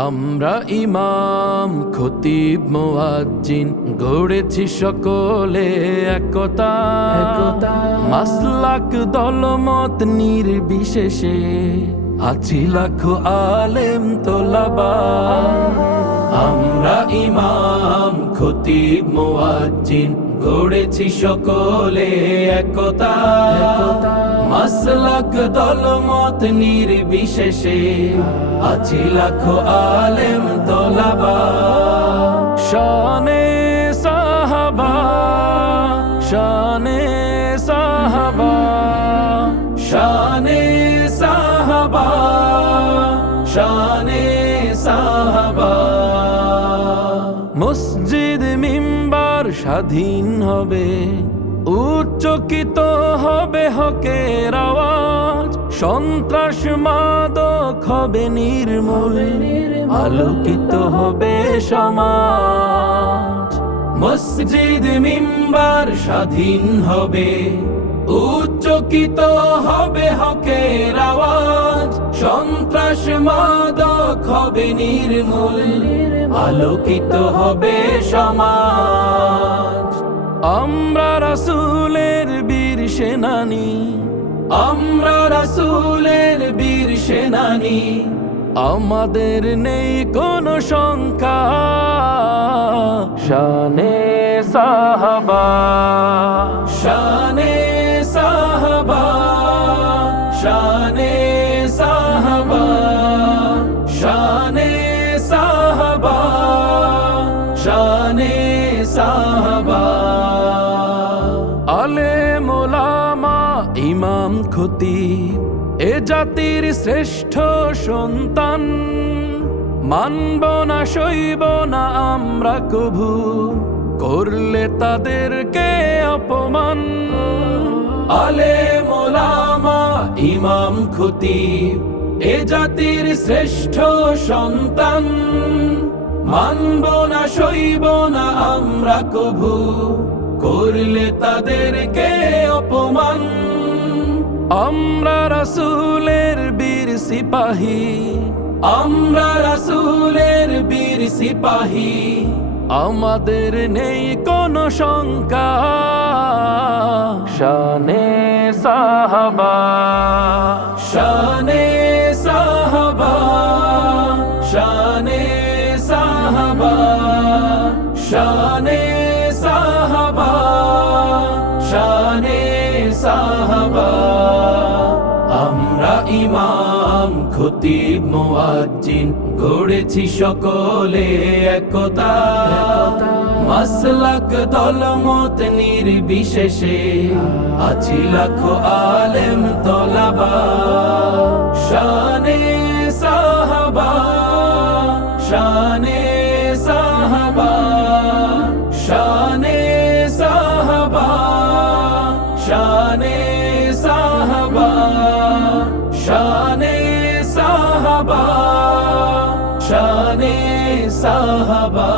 আমরা ইমাম খতিব মুয়াজ্জিন গড়েছি সকলে একতা, মাসলাক দলমত নির্বিশেষে আছি লাখো আলেম তোলাবা। আমরা ইমাম খতিব মুয়াজ্জিন গড়েছি সকলে একতা, মাসলাক দলমত নির্বিশেষে আছি লাখো আলেম তোলাবা। শানে সাহাবা, শানে সাহাবা, শানে সাহাবা, শানে সাহাবা। মসজিদ মিম্বার স্বাধীন হবে, উচ্চকিত হবে হকের আওয়াজ, সন্ত্রাস মাদক হবে নির্মূল, আলোকিত হবে সমাজ। মসজিদ মিম্বার স্বাধীন হবে, উচ্চকিত হবে হকের আওয়াজ, সন্ত্রাস মাদক হবে নির্মূল, আলোকিত হবে সমাজ। আমরা রাসূলের বীর সেনানী, আমরা রাসূলের বীর সেনানী, আমাদের নেই কোনো শঙ্কা। শানে সাহাবা, শানে সাহাবা, শানে সাহাবা, শানে সাহাবা, শানে সাহাবা। আলেম ওলামা ইমাম খতিব এ জাতির শ্রেষ্ঠ সন্তান, মানব না সইব না আমরা কভু করলে তাদেরকে অপমান। আলেম ওলামা ইমাম খতিব এ জাতির শ্রেষ্ঠ সন্তান, মানব না সইব না আমরা কভু করলে তাদেরকে অপমান। আমরা রাসূলের বীর সিপাহী, আমরা রাসূলের বীর সিপাহী, আমাদের নেই কোনো শঙ্কা। শানে সাহাবা, শানে সাহাবা, শানে সাহাবা, শানে সাহাবা, শানে সাহাবা। আমরা ইমাম খতিব মুয়াজ্জিন গড়েছি সকলে একতা, মাসলাক দলমত নির্বিশেষে আছি লাখো আলেম তোলাবা। শানে সাহাবা, শানে সাহাবা, শানে সাহাবা, শানে সাহাবা, শানে সাহাবা, শানে সাহাবা।